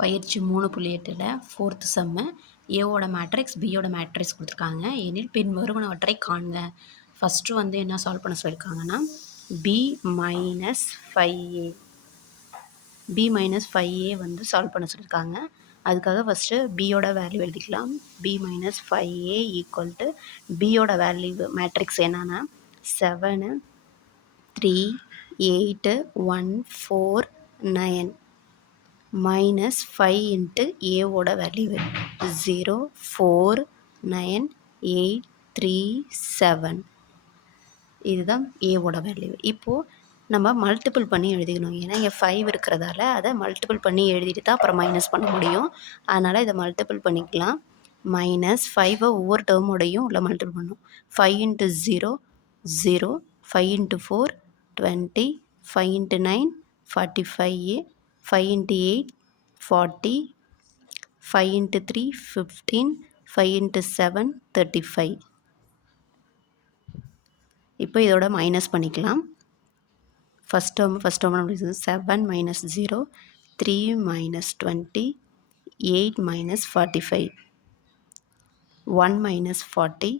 பயிற்சி மூணு புள்ளி எட்டில் ஃபோர்த்து செம்மு ஏவோட மேட்ரிக்ஸ் பியோட மேட்ரிக்ஸ் கொடுத்துருக்காங்க. எனில் பின் வருவனவற்றை காண்க. ஃபஸ்ட்டு வந்து என்ன சால்வ் பண்ண சொல்லியிருக்காங்கன்னா B minus five A B minus five A வந்து சால்வ் பண்ண சொல்லியிருக்காங்க அதுக்காக ஃபஸ்ட்டு பியோட வேல்யூ எழுதிக்கலாம். B minus five A equal to பியோட வேல்யூ மேட்ரிக்ஸ் என்னென்னா seven three eight one four nine minus five into ஏவோட value zero four nine eight three seven இதுதான் ஏவோட வேல்யூ இப்போது நம்ம மல்டிபிள் பண்ணி எழுதிக்கணும். ஏன்னா இங்கே ஃபைவ் இருக்கிறதால அதை மல்டிபிள் பண்ணி எழுதிட்டு தான் அப்புறம் மைனஸ் பண்ண முடியும். அதனால் இதை மல்டிபிள் பண்ணிக்கலாம். மைனஸ் ஃபைவை ஒவ்வொரு டேர்மோடையும் உள்ள மல்டிபிள் பண்ணும். Five into zero zero five into four twenty five into nine forty five A five into eight forty five into three fifteen five into seven thirty five இப்போ இதோட மைனஸ் பண்ணிக்கலாம். First term first term அப்படி seven minus zero three minus twenty eight minus forty five one minus forty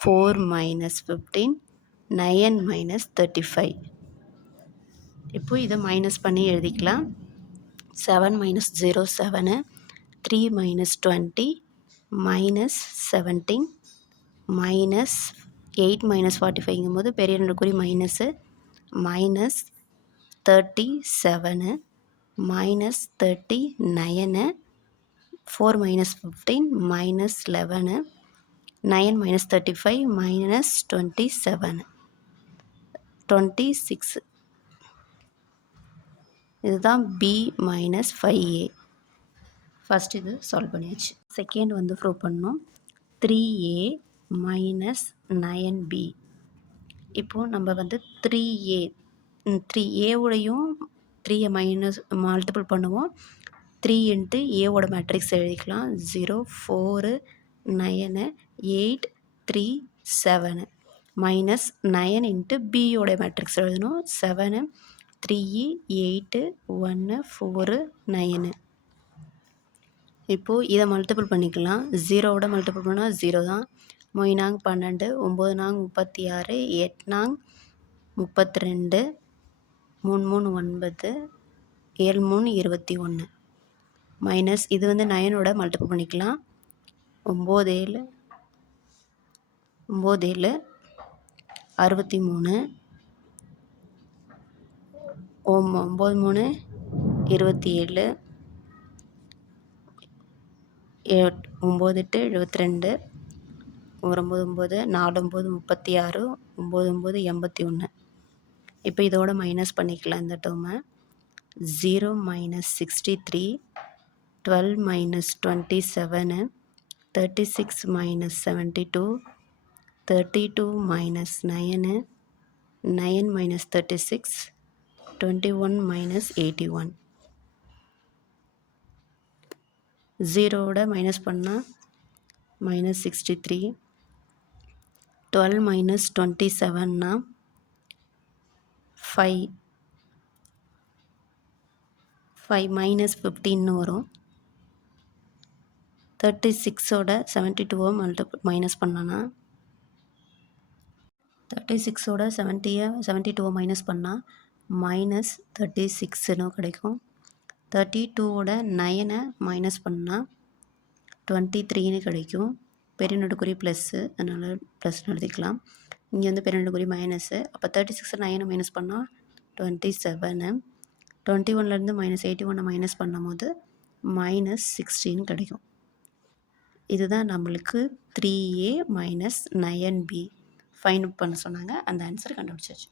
four minus fifteen nine minus thirty five இப்போது இதை minus பண்ணி எழுதிக்கலாம். Seven minus zero seven three minus twenty minus seventeen minus eight minus forty ஃபைவ்ங்கும் போது பெரிய ரெண்டு குறி minus minus thirty seven minus thirty nine four minus fifteen minus eleven nine minus thirty five minus twenty seven twenty six இதுதான் B minus five A first இது solve பண்ணியாச்சு. Second வந்து prove பண்ணோம். Three A minus nine B இப்போது நம்ம வந்து three A three ஏவோடையும் த்ரீயை மைனஸ் மல்டிபிள் பண்ணுவோம். த்ரீ இன்ட்டு ஏவோட மேட்ரிக்ஸ் எழுதிக்கலாம். Zero four nine eight three seven minus nine into பியோட மேட்ரிக்ஸ் எழுதணும். செவனு த்ரீ எயிட்டு ஒன்று ஃபோரு நைனு இப்போது இதை மல்டிபிள் பண்ணிக்கலாம். ஜீரோவோட மல்டிபிள் பண்ணால் ஜீரோ தான். மொய்னாங் பன்னெண்டு ஒம்பது நாங் முப்பத்தி ஆறு எட்நாங் முப்பத்தி ரெண்டு மூணு மூணு ஒன்பது ஏழு மூணு இருபத்தி ஒன்று. மைனஸ் இது வந்து நயனோட மல்டிபிள் பண்ணிக்கலாம். ஒம்பது ஏழு ஒம்பது ஏழு அறுபத்தி மூணு ஒம்பது மூணு இருபத்தி ஏழு ஒம்பது எட்டு எழுபத்தி ரெண்டு ஒரு ஒம்பது ஒம்பது நாலு ஒம்பது முப்பத்தி ஆறு ஒம்பது ஒம்பது எண்பத்தி ஒன்று. இப்போ இதோட மைனஸ் பண்ணிக்கலாம் இந்த டேர்மை zero minus sixty three twelve minus twenty seven thirty six minus seventy two thirty two minus nine nine minus thirty six twenty one minus eighty one ஜீரோவோட minus பண்ணால் minus sixty three twelve minus twenty செவன்னா five five minus ஃபிஃப்டின்னு வரும். Thirty சிக்ஸோட seventy டூவை multi minus பண்ணோன்னா thirty சிக்ஸோட செவன்ட்டியை seventy டூவை minus பண்ணால் மைனஸ் தேர்ட்டி சிக்ஸ்னு கிடைக்கும். தேர்ட்டி டூவோட நயனை மைனஸ் பண்ணால் டுவெண்ட்டி த்ரீன்னு கிடைக்கும். பெரியநடுக்குறி ப்ளஸ்ஸு அதனால் ப்ளஸ்னு எழுதிக்கலாம். இங்கே வந்து பெரியநடுக்குறி மைனஸு அப்போ தேர்ட்டி சிக்ஸை நயனை மைனஸ் பண்ணால் டுவெண்ட்டி செவனு டுவெண்ட்டி ஒன்லேருந்து மைனஸ் எயிட்டி ஒன்னை மைனஸ் பண்ணும் போது மைனஸ் சிக்ஸ்டீன் கிடைக்கும். இதுதான் நம்மளுக்கு three A minus nine B find பண்ண சொன்னாங்க. அந்த ஆன்சர் கண்டுபிடிச்சாச்சு.